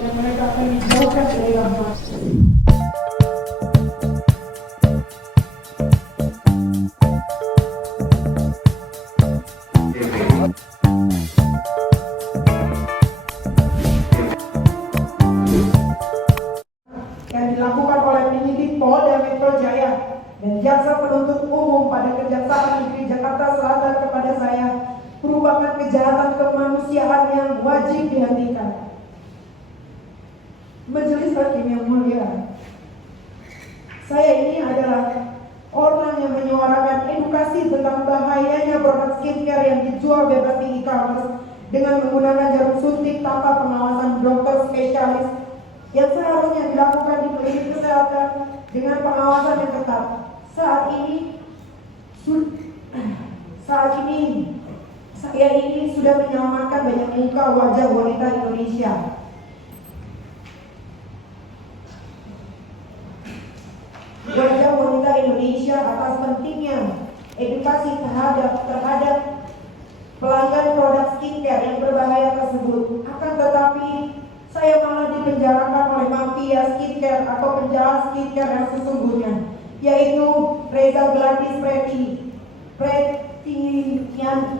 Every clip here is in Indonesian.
dan mereka akan dijauhkan dari rahmat. Yang dilakukan oleh penyidik Polda Metro Jaya dan jaksa penuntut umum pada Kejaksaan Negeri Jakarta Selatan kepada saya merupakan kejahatan kemanusiaan yang wajib dihentikan. Majelis Hakim yang mulia, saya ini adalah orang yang menyuarakan edukasi tentang bahayanya produk skincare yang dijual bebas di e-commerce dengan menggunakan jarum suntik tanpa pengawasan dokter spesialis yang seharusnya dilakukan di klinik kesehatan dengan pengawasan yang ketat. Saat ini saya ini sudah menyelamatkan banyak muka wajah wanita Indonesia. Wajah wanita Indonesia atas pentingnya edukasi terhadap pelanggan produk skincare yang berbahaya tersebut. Akan tetapi saya malah dipenjarakan oleh mafia skincare atau penjahat skincare yang sesungguhnya, yaitu Reza Gladys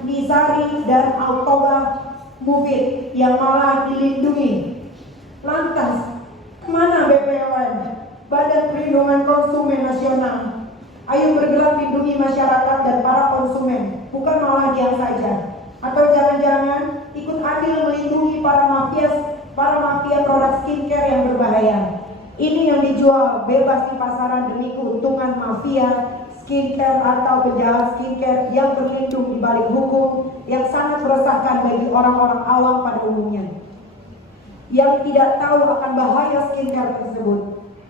Nisari dan Altoba Mufid yang malah dilindungi. Lantas, kemana BPOM, Badan Perlindungan Konsumen Nasional? Ayo bergerak lindungi masyarakat dan para konsumen, bukan malah diam saja. Atau jangan-jangan ikut andil melindungi para mafia produk skincare yang berbahaya. Ini yang dijual bebas di pasaran demi keuntungan mafia skincare atau penjahat skincare yang berlindung di balik hukum yang sangat meresahkan bagi orang-orang awam pada umumnya yang tidak tahu akan bahaya skincare tersebut.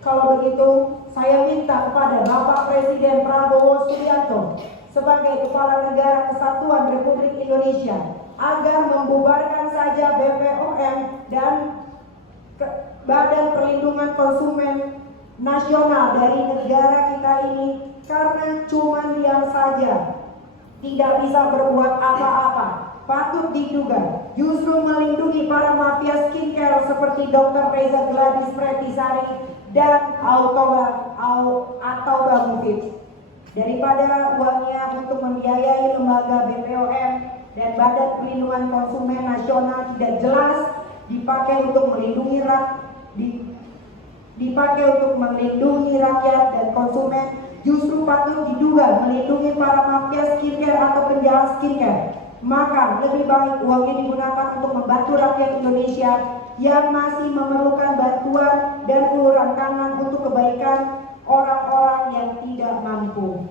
Kalau begitu, saya minta kepada Bapak Presiden Prabowo Subianto sebagai Kepala Negara Kesatuan Republik Indonesia agar membubarkan saja BPOM dan Badan Perlindungan Konsumen Nasional dari negara kita ini, karena cuma diam saja tidak bisa berbuat apa-apa. Patut diduga justru melindungi para mafia skincare seperti Dr. Reza Gladys Pretisari dan Altoba Mufid. Daripada uangnya untuk membiayai lembaga BPOM dan Badan Perlindungan Konsumen Nasional tidak jelas dipakai untuk melindungi rakyat dan konsumen, justru patut diduga melindungi para mafia skincare atau penjahat skincare. Maka lebih baik uangnya digunakan untuk membantu rakyat Indonesia yang masih memerlukan bantuan dan uluran tangan untuk kebaikan orang-orang yang tidak mampu.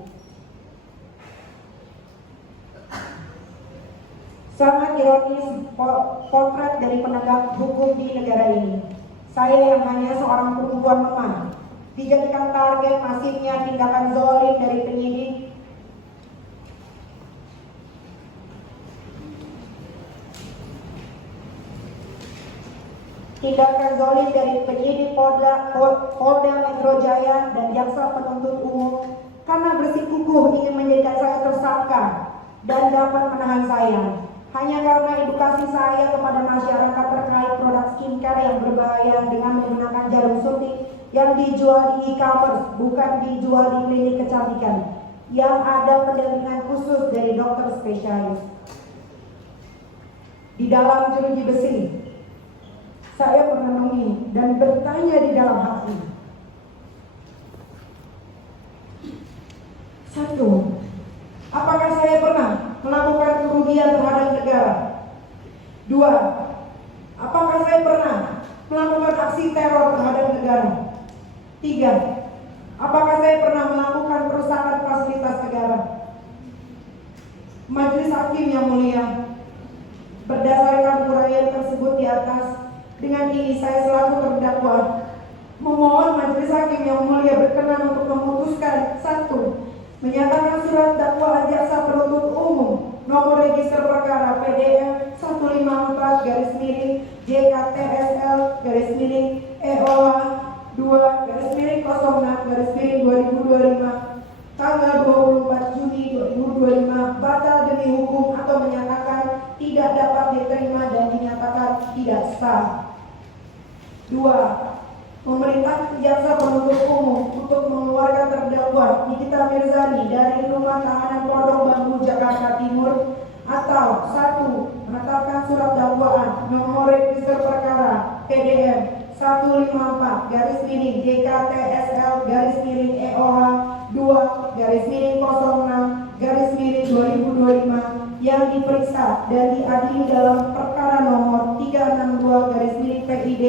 Sangat ironis potret dari penegak hukum di negara ini. Saya yang hanya seorang perempuan lemah dijadikan target masifnya tindakan zalim dari penyidik Polda Metro Jaya dan jaksa penuntut umum karena bersikukuh ingin menjadikan saya tersangka dan dapat menahan saya. Hanya karena edukasi saya kepada masyarakat terkait produk skincare yang berbahaya dengan menggunakan jarum suntik yang dijual di e-commerce, bukan dijual di klinik kecantikan, yang ada pendampingan khusus dari dokter spesialis. Di dalam jeruji besi, saya merenungi dan bertanya di dalam hati. 1. Apakah saya pernah melakukan kerugian terhadap negara? 2. Apakah saya pernah melakukan aksi teror terhadap negara? 3. Apakah saya pernah melakukan perusakan fasilitas negara? Majelis Hakim yang mulia, berdasarkan uraian tersebut di atas, dengan ini saya selaku terdakwa memohon Majelis Hakim yang mulia berkenan untuk memutuskan: 1. Menyatakan surat dakwaan jaksa penuntut umum nomor register perkara PDM 154/JKTSL/EOA 2/06/2025 tanggal 24 Juni 2025 batal demi hukum atau menyatakan tidak dapat diterima dan dinyatakan tidak sah. Dua, memerintahkan jaksa penuntut umum untuk mengeluarkan terdakwa Nikita Mirzani dari rumah tahanan Pondok Bambu, Jakarta Timur, atau satu, menetapkan surat dakwaan nomor register perkara PDM 154 garis miring JKTSL garis miring EOH 2 garis miring 06 garis miring 2025 yang diperiksa dan diadili dalam perkara nomor 362 garis miring PID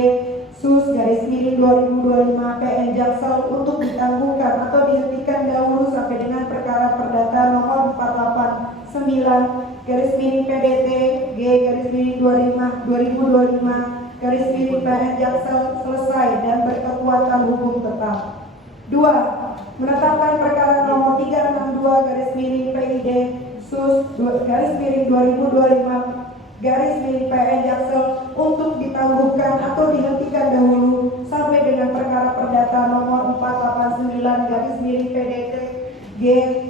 Sus garis miring 2025 PN Jaksel untuk ditangguhkan atau dihentikan dahulu sampai dengan perkara perdata nomor 489 garis miring PDT G garis miring 2025 garis miring PN Jaksel selesai dan berkekuatan hukum tetap. 2. Menetapkan perkara nomor 362 garis miring PID Sus garis miring 2025 garis miring PN Jaksel untuk ditangguhkan atau dihentikan dahulu sampai dengan perkara perdata nomor 489 garis miring PDT G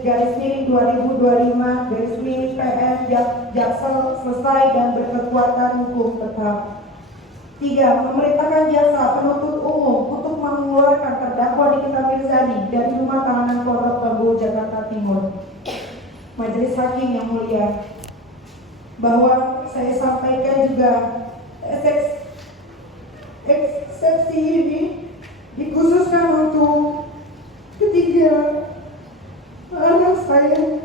garis miring 2025 garis miring PN Jaksel selesai dan berkekuatan hukum tetap. 3. Memerintahkan jaksa penuntut umum untuk mengeluarkan terdakwa Nikita Mirzani dari rumah tahanan Pondok Bambu, Jakarta Timur. Majelis Hakim yang mulia, bahwa saya sampaikan juga eksepsi ini dikhususkan untuk ketiga anak saya.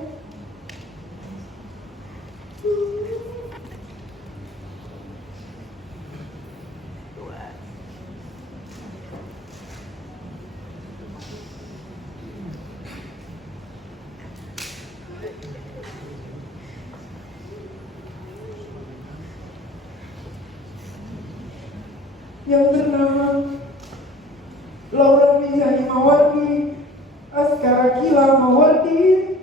Yang bernama Laura Rizani Mawardi, Askara Kila Mawardi,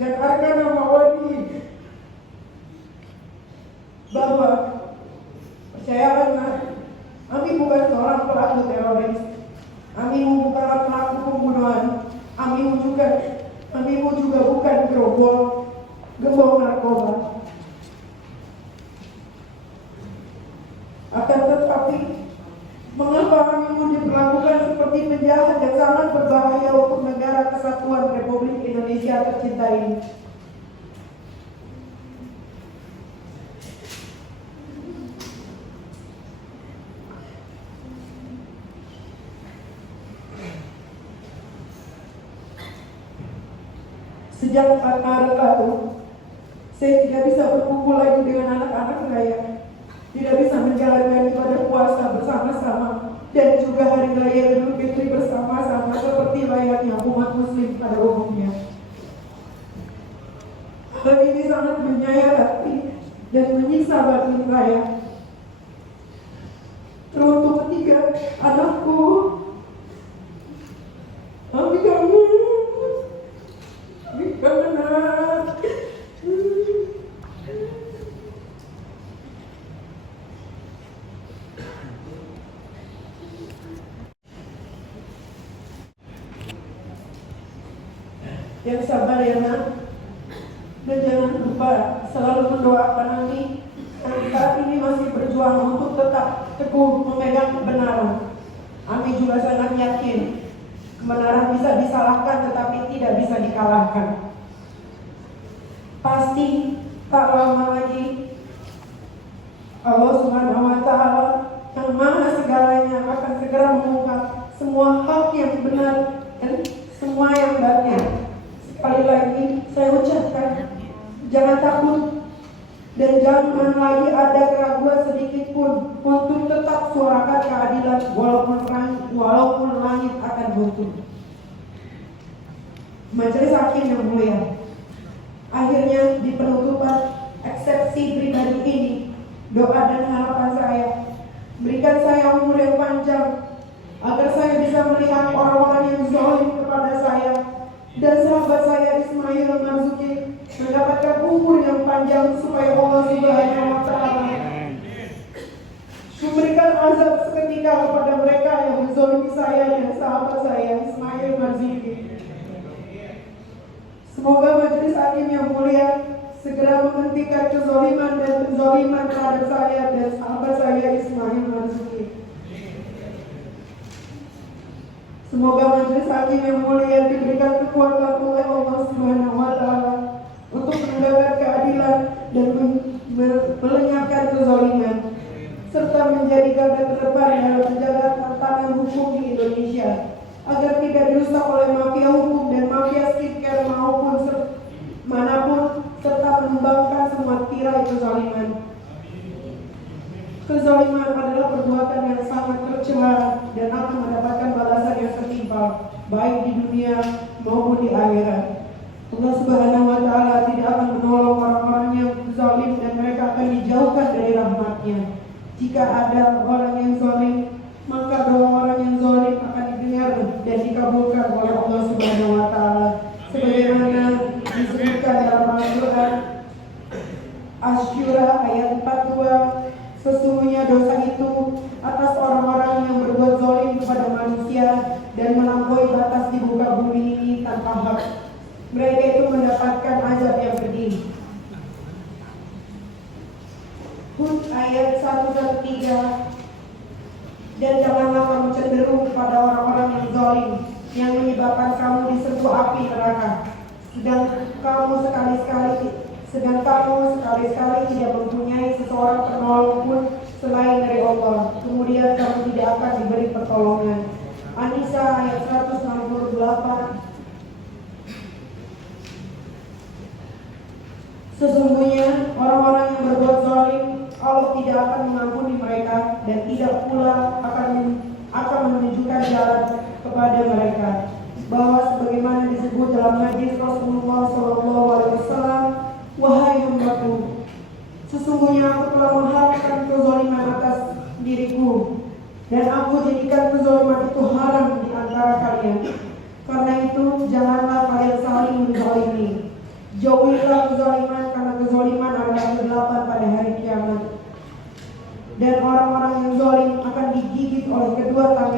dan Arkana Mawardi, bahwa percayalah, kami bukan seorang pelaku teroris, kami bukan pelaku pembunuhan, kami juga bukan gerobol gembong narkoba. Akan tetapi, mengapa kami diperlakukan seperti penjahat yang sangat berbahaya untuk negara kesatuan Republik Indonesia tercinta ini? Sejak 4 Maret lalu, saya tidak bisa berkumpul lagi dengan anak-anak saya, tidak bisa menjalankan ibadah puasa bersama-sama dan juga hari raya Idul Fitri bersama-sama seperti layaknya umat muslim pada umumnya. Hal ini sangat menyayat hati dan menyiksa batin saya. Teruntuk ketiga anakku, kami kangen. Yang sabar ya nak, dan jangan lupa selalu mendoakan kami yang saat ini masih berjuang untuk tetap teguh memegang kebenaran. Kami juga sangat yakin kebenaran bisa disalahkan tetapi tidak bisa dikalahkan. Pasti tak lama lagi Allah Subhanahu wa Ta'ala yang Maha segalanya akan segera mengungkap semua hak yang benar dan semua yang batil. Sekali lagi saya ucapkan, jangan takut dan jangan lagi ada keraguan sedikit pun untuk tetap suarakan keadilan walaupun langit akan runtuh. Majelis Hakim yang mulia, akhirnya di penutupan eksepsi pribadi ini, doa dan harapan saya, berikan saya umur yang panjang agar saya bisa melihat orang-orang yang zalim kepada saya dan sahabat saya Ismail Marzuki mendapatkan umur yang panjang supaya Allah Subhanahu wa Ta'ala memberikan azab seketika kepada mereka yang menzalimi saya dan sahabat saya Ismail Marzuki. Semoga Majelis Hakim yang mulia segera menghentikan kezaliman dan penzaliman terhadap saya dan sahabat saya Ismail Marzuki. Semoga majelis hakim yang mulia diberikan kekuatan oleh Allah Subhanahu wa Ta'ala untuk menegakkan keadilan dan melenyapkan kezaliman, serta menjadi garda terdepan dalam menjaga tatanan hukum di Indonesia agar tidak dirusak oleh mafia hukum dan mafia skincare manapun, serta menumbangkan semua tirai kezaliman. Kezaliman adalah perbuatan yang sangat tercela dan akan mendapatkan balasan yang setimpal, baik di dunia maupun di akhirat. Allah Subhanahu wa Ta'ala tidak akan menolong orang-orang yang zalim dan mereka akan dijauhkan dari rahmat-Nya. Jika ada orang yang zalim, maka doa orang yang zalim akan didengar dan dikabulkan oleh Allah Subhanahu wa Ta'ala, sebagaimana disebutkan dalam Al-Quran Asy-Syura ayat 42. Sesungguhnya dosa itu atas orang-orang yang berbuat zalim kepada manusia dan melampaui batas di muka bumi ini tanpa hak. Mereka itu mendapatkan azab yang pedih. Hud ayat 113. Dan janganlah kamu cenderung kepada orang-orang yang zalim, yang menyebabkan kamu diserbu api neraka. Sedang kamu sekali-sekali tidak mempunyai seseorang penolong pun selain dari Allah. Kemudian kamu tidak akan diberi pertolongan. An-Nisa ayat 168. Sesungguhnya orang-orang yang berbuat zalim, Allah tidak akan mengampuni mereka dan tidak pula akan menunjukkan jalan kepada mereka. Bahwa sebagaimana disebut dalam hadis Rasulullah SAW, wahai hambaku, sesungguhnya aku telah mengharamkan kezaliman atas diriku, dan aku jadikan kezaliman itu haram di antara kalian. Karena itu janganlah kalian saling menzalimi. Jauhilah kezaliman, karena kezaliman adalah kegelapan pada hari kiamat. Dan orang-orang yang zalim akan digigit oleh kedua tangan